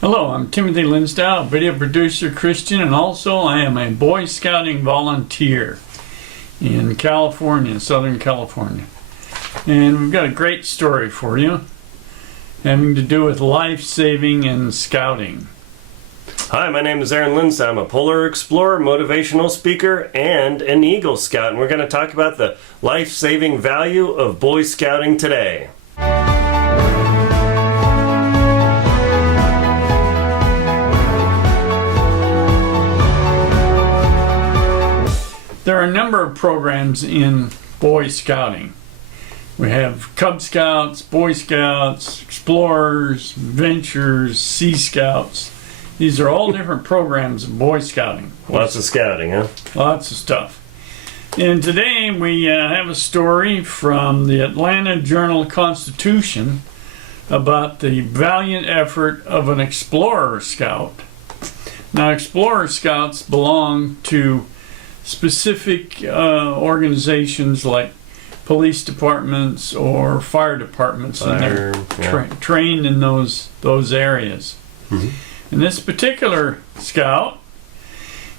Hello, I'm Timothy Linsdau, video producer, Christian, and also I am a Boy Scouting volunteer in California, Southern California. And we've got a great story for you having to do with life-saving and scouting. Hi, my name is Aaron Linsdau. I'm a polar explorer, motivational speaker, and an Eagle Scout. And we're going to talk about the life-saving value of Boy Scouting today. There are a number of programs in Boy Scouting. We have Cub Scouts, Boy Scouts, Explorers, Ventures, Sea Scouts. These are all different programs of Boy Scouting. Lots of scouting, huh? Lots of stuff. And today we have a story from the Atlanta Journal-Constitution about the valiant effort of an Explorer Scout. Now, Explorer Scouts belong to specific organizations like police departments or fire departments, and they're trained in those areas. Mm-hmm. And this particular scout,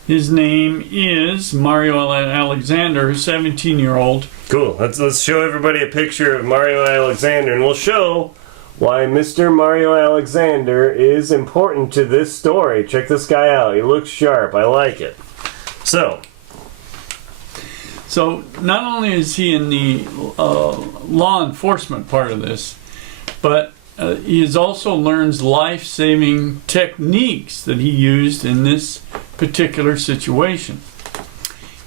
his name is Mario Alexander, a 17-year-old. Cool. Let's show everybody a picture of Mario Alexander, and we'll show why Mr. Mario Alexander is important to this story. Check this guy out. He looks sharp. I like it. So not only is he in the law enforcement part of this, but he also learns life-saving techniques that he used in this particular situation.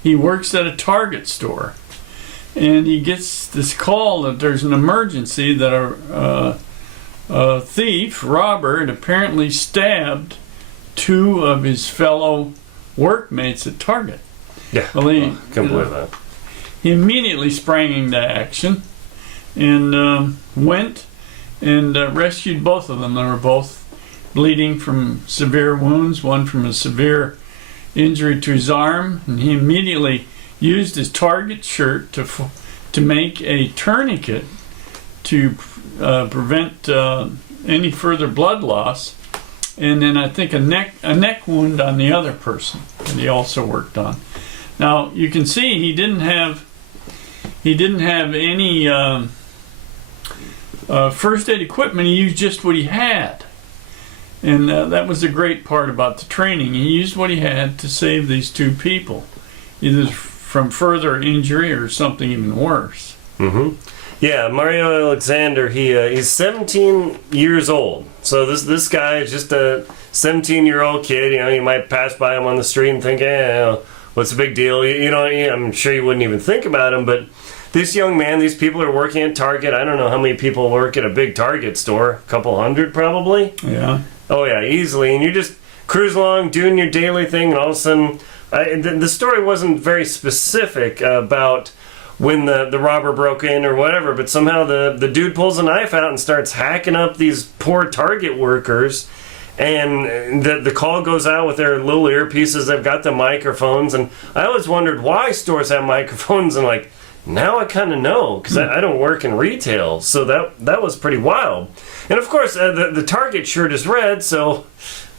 He works at a Target store, and he gets this call that there's an emergency, that a thief, robber, had apparently stabbed two of his fellow workmates at Target. Yeah, well, can't believe that. He immediately sprang into action and went and rescued both of them. They were both bleeding from severe wounds, one from a severe injury to his arm, and he immediately used his Target shirt to make a tourniquet to prevent any further blood loss, and then I think a neck wound on the other person that he also worked on. Now you can see he didn't have any first aid equipment. He used just what he had, and that was the great part about the training. He used what he had to save these two people, either from further injury or something even worse. Mm-hmm. Yeah, Mario Alexander. He's 17 years old. So this guy is just a 17-year-old kid. You know, you might pass by him on the street and think, what's the big deal? You know, I'm sure you wouldn't even think about him, but this young man, these people are working at Target. I don't know how many people work at a big Target store. A couple hundred, probably? Yeah. Oh, yeah, easily. And you just cruise along, doing your daily thing, and all of a sudden, the story wasn't very specific about when the robber broke in or whatever, but somehow the dude pulls a knife out and starts hacking up these poor Target workers. And the call goes out with their little earpieces. They've got the microphones, and I always wondered why stores have microphones, and like, now I kind of know, because I don't work in retail, so that was pretty wild. And of course, the Target shirt is red, so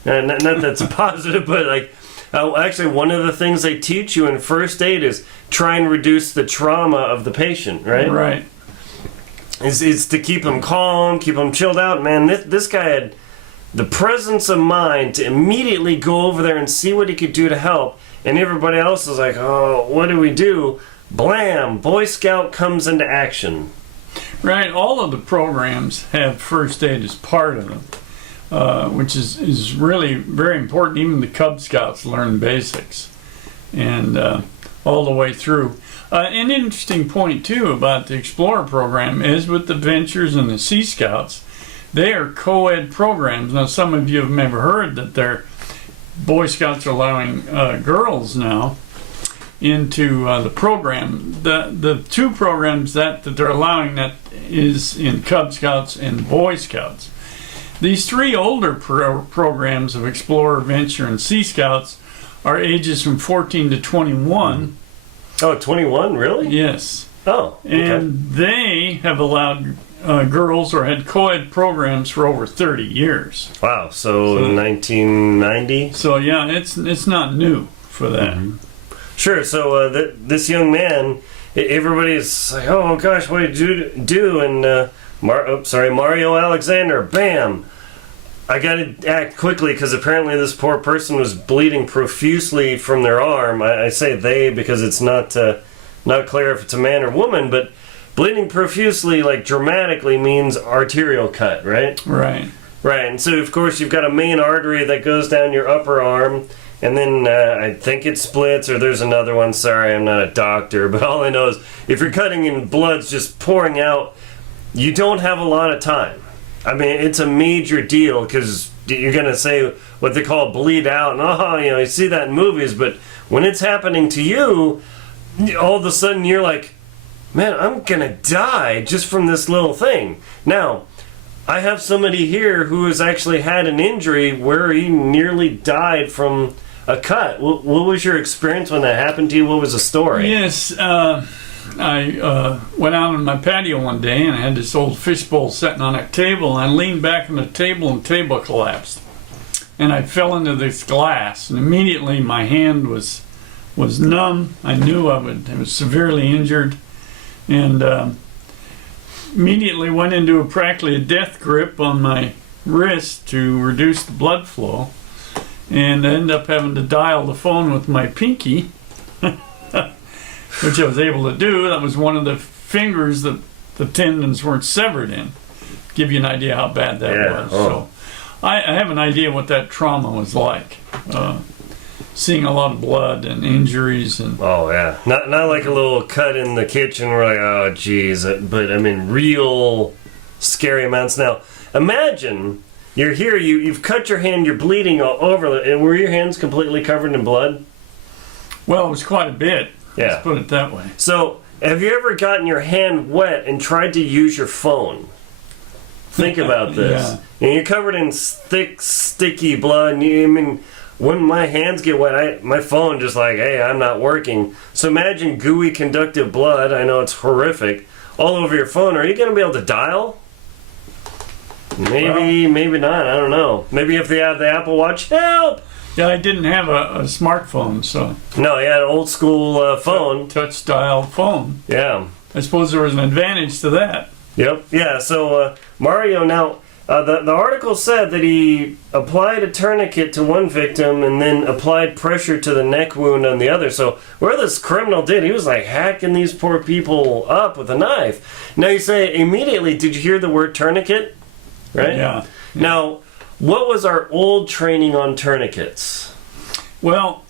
not that's a positive, but like, actually one of the things they teach you in first aid is try and reduce the trauma of the patient, right? Right. Is to keep them calm, keep them chilled out. Man, this guy had the presence of mind to immediately go over there and see what he could do to help, and everybody else is like, oh, what do we do? Blam! Boy Scout comes into action. Right. All of the programs have first aid as part of them, which is really very important. Even the Cub Scouts learn basics, and all the way through. An interesting point, too, about the Explorer program is with the Ventures and the Sea Scouts, they are co-ed programs. Now, some of you have maybe heard that their Boy Scouts are allowing girls now into the program. The two programs that they're allowing that is in Cub Scouts and Boy Scouts. These three older programs of Explorer, Venture, and Sea Scouts are ages from 14 to 21. Oh, 21? Really? Yes. Oh, okay. And they have allowed girls or had co-ed programs for over 30 years. Wow. So 1990. So yeah, it's not new for that. Sure. So this young man, everybody's like, "Oh gosh, what did you do?" And Mario Alexander, bam. I got to act quickly because apparently this poor person was bleeding profusely from their arm. I say they because it's not clear if it's a man or woman, but bleeding profusely, like dramatically, means arterial cut, right? Right. Right. And so, of course, you've got a main artery that goes down your upper arm, and then I think it splits, or there's another one. Sorry, I'm not a doctor, but all I know is if you're cutting and blood's just pouring out, you don't have a lot of time. I mean, it's a major deal because you're going to say what they call bleed out. And, you see that in movies. But when it's happening to you, all of a sudden you're like, man, I'm going to die just from this little thing. Now, I have somebody here who has actually had an injury where he nearly died from a cut. What was your experience when that happened to you? What was the story? Yes, I went out on my patio one day and I had this old fishbowl sitting on a table, and I leaned back on the table and the table collapsed. And I fell into this glass, and immediately my hand was numb. I knew I was severely injured, and immediately went into practically a death grip on my wrist to reduce the blood flow, and I ended up having to dial the phone with my pinky, which I was able to do. That was one of the fingers that the tendons weren't severed in. Give you an idea how bad that was. Oh. So I have an idea what that trauma was like. Seeing a lot of blood and injuries and Oh yeah, not like a little cut in the kitchen. We're like, oh geez, but I mean real scary amounts. Now imagine you're here, you've cut your hand, you're bleeding all over. And were your hands completely covered in blood? well, it was quite a bit. Yeah. Let's put it that way. So have you ever gotten your hand wet and tried to use your phone? Think about this. And you're covered in thick, sticky blood. And when my hands get wet, my phone just like, hey, I'm not working. So imagine gooey conductive blood. I know it's horrific. All over your phone. Are you going to be able to dial? Maybe not. I don't know. Maybe if they have the Apple Watch, help! Yeah, I didn't have a smartphone, so No, you had an old school phone. touch dial phone. Yeah. I suppose there was an advantage to that. Yep. Yeah. So Mario, now the article said that he applied a tourniquet to one victim and then applied pressure to the neck wound on the other. So where this criminal did, he was like hacking these poor people up with a knife. Now you say immediately, did you hear the word tourniquet? Right. Yeah. Now, what was our old training on tourniquets? Well,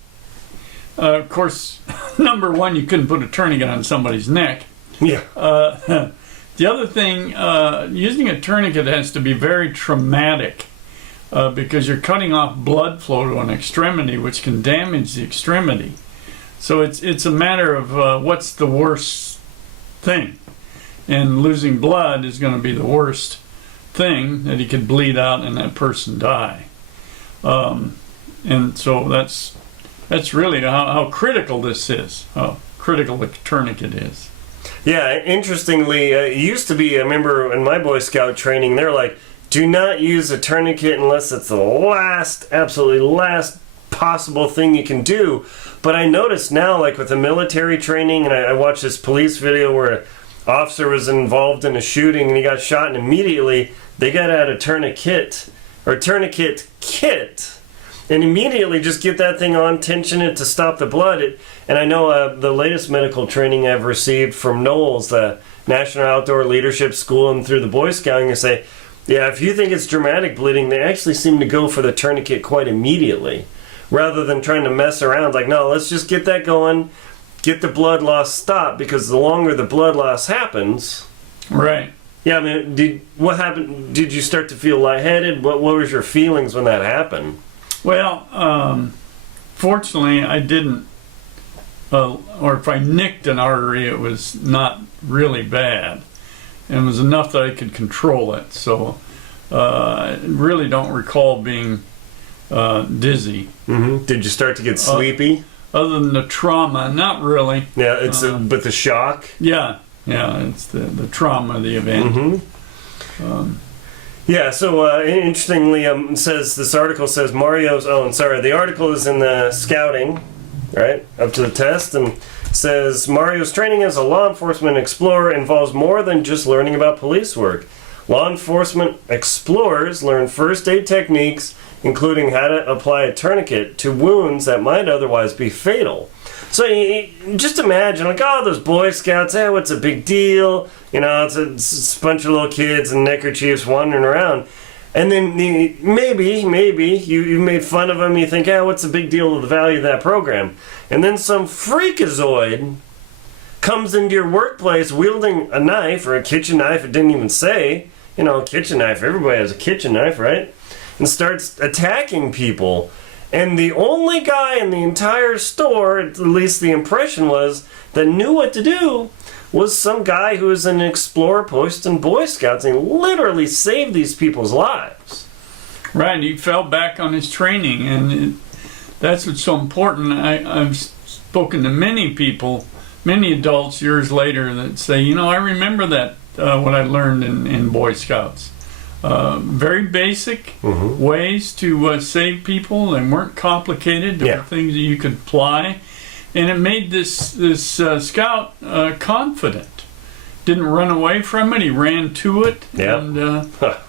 of course, number one, you couldn't put a tourniquet on somebody's neck. Yeah. The other thing, using a tourniquet has to be very traumatic because you're cutting off blood flow to an extremity, which can damage the extremity. So it's a matter of what's the worst thing. And losing blood is going to be the worst thing, that he could bleed out and that person die. And so that's really how critical this is, how critical the tourniquet is. Yeah, interestingly, it used to be, I remember in my Boy Scout training, they're like, do not use a tourniquet unless it's the absolutely last possible thing you can do. But I noticed now, like with the military training, and I watched this police video where an officer was involved in a shooting and he got shot, and immediately they got out a tourniquet kit and immediately just get that thing on, tension it to stop the blood. And I know the latest medical training I've received from Knowles, the National Outdoor Leadership School, and through the Boy Scouting, they say, yeah, if you think it's dramatic bleeding, they actually seem to go for the tourniquet quite immediately, rather than trying to mess around. Like, no, let's just get that going, get the blood loss stopped, because the longer the blood loss happens... Right. Yeah, I mean, what happened? Did you start to feel lightheaded? What was your feelings when that happened? Well, fortunately, I didn't, or if I nicked an artery, it was not really bad. And it was enough that I could control it. So I really don't recall being dizzy. Mm-hmm. Did you start to get sleepy? Other than the trauma, not really. Yeah, but the shock? Yeah, it's the trauma of the event. Mm-hmm. Yeah, so interestingly, this article says the article is in the scouting, right, up to the test, and says Mario's training as a law enforcement explorer involves more than just learning about police work. Law enforcement explorers learn first aid techniques, including how to apply a tourniquet to wounds that might otherwise be fatal. So you just imagine, like, oh, those Boy Scouts, what's a big deal? You know, it's a bunch of little kids in neckerchiefs wandering around. And then maybe you made fun of them, you think, what's the big deal of the value of that program? And then some freakazoid comes into your workplace wielding a knife, or a kitchen knife, it didn't even say. You know, a kitchen knife, everybody has a kitchen knife, right? And starts attacking people. And the only guy in the entire store, at least the impression was, that knew what to do was some guy who was an explorer post in Boy Scouts and literally saved these people's lives. Right, he fell back on his training, and that's what's so important. I've spoken to many people, many adults years later that say, I remember that, what I learned in Boy Scouts. Very basic ways to save people. They weren't complicated. There were things that you could apply, and it made this scout confident. Didn't run away from it. He ran to it and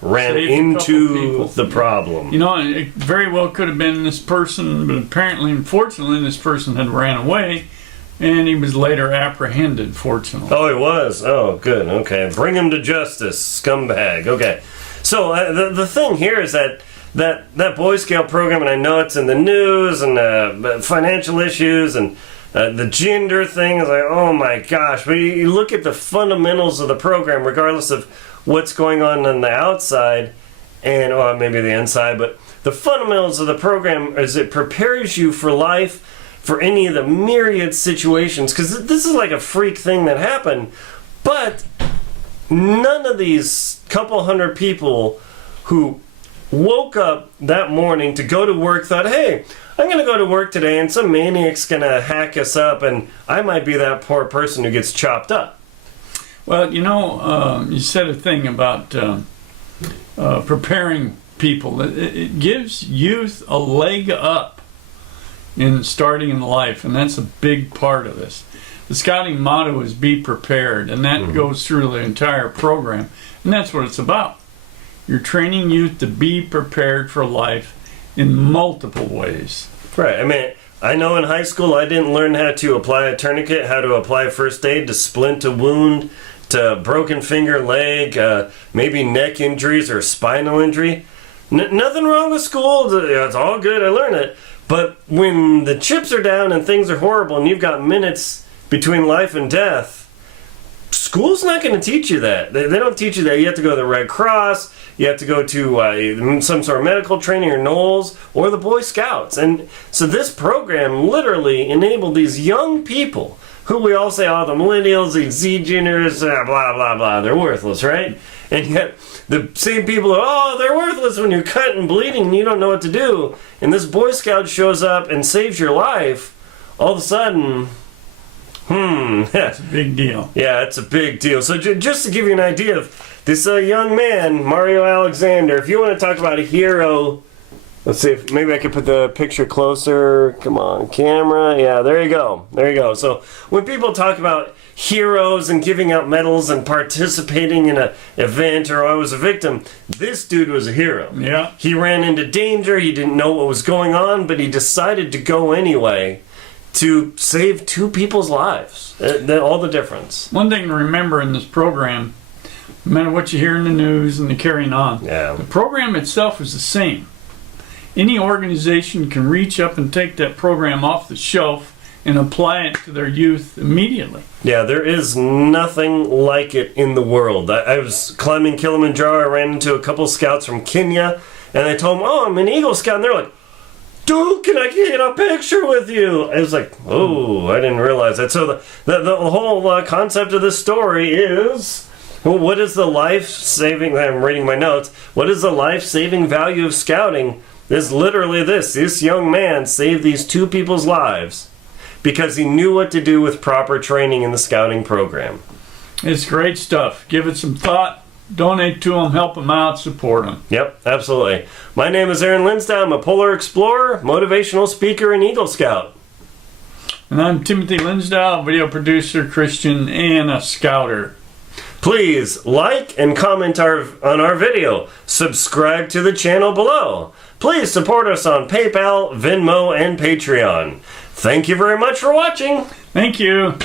ran into the problem. It very well could have been this person, but unfortunately, this person had ran away, and he was later apprehended. Fortunately. Oh, he was. Oh, good. Okay, bring him to justice, scumbag. Okay. So the thing here is that Boy Scout program, and I know it's in the news and financial issues and the gender thing is like, oh my gosh. But you look at the fundamentals of the program, regardless of what's going on the outside and maybe the inside, but the fundamentals of the program is it prepares you for life, for any of the myriad situations, because this is like a freak thing that happened, but none of these couple hundred people who woke up that morning to go to work thought, hey, I'm going to go to work today and some maniac's going to hack us up and I might be that poor person who gets chopped up. Well, you said a thing about preparing people. It gives youth a leg up in starting in life, and that's a big part of this. The scouting motto is be prepared, and that goes through the entire program. And that's what it's about. You're training youth to be prepared for life in multiple ways. Right. I mean, I know in high school I didn't learn how to apply a tourniquet, how to apply first aid to splint a wound, to broken finger, leg, maybe neck injuries or spinal injury. Nothing wrong with school. It's all good. I learned it. But when the chips are down and things are horrible and you've got minutes between life and death, school's not going to teach you that. They don't teach you that. You have to go to the Red Cross, you have to go to some sort of medical training or NOLS or the Boy Scouts. And so this program literally enabled these young people who we all say, the millennials, the Z-Geners, blah, blah, blah, they're worthless, right? And yet the same people are, they're worthless when you're cut and bleeding and you don't know what to do. And this Boy Scout shows up and saves your life. All of a sudden, that's a big deal. Yeah, it's a big deal. So just to give you an idea of this young man, Mario Alexander, if you want to talk about a hero, let's see if maybe I can put the picture closer. Come on, camera. Yeah, there you go. There you go. So when people talk about heroes and giving out medals and participating in an event or I was a victim, this dude was a hero. Yeah. He ran into danger. He didn't know what was going on, but he decided to go anyway to save two people's lives. All the difference. One thing to remember in this program, no matter what you hear in the news and the carrying on, the program itself is the same. Any organization can reach up and take that program off the shelf and apply it to their youth immediately. Yeah, there is nothing like it in the world. I was climbing Kilimanjaro, I ran into a couple scouts from Kenya, and I told them, I'm an Eagle Scout, and they're like, dude, can I get a picture with you? I was like, I didn't realize that. So the whole concept of this story is, what is the life-saving, I'm reading my notes, what is the life-saving value of scouting? Is literally this young man saved these two people's lives because he knew what to do with proper training in the scouting program. It's great stuff. Give it some thought. donate to them, help them out, support them. Yep, absolutely. My name is Aaron Linsdau. I'm a polar explorer, motivational speaker, and Eagle Scout. And I'm Timothy Linsdau, video producer, Christian, and a scouter. Please like and comment on our video. Subscribe to the channel below. Please support us on PayPal, Venmo, and Patreon. Thank you very much for watching. Thank you.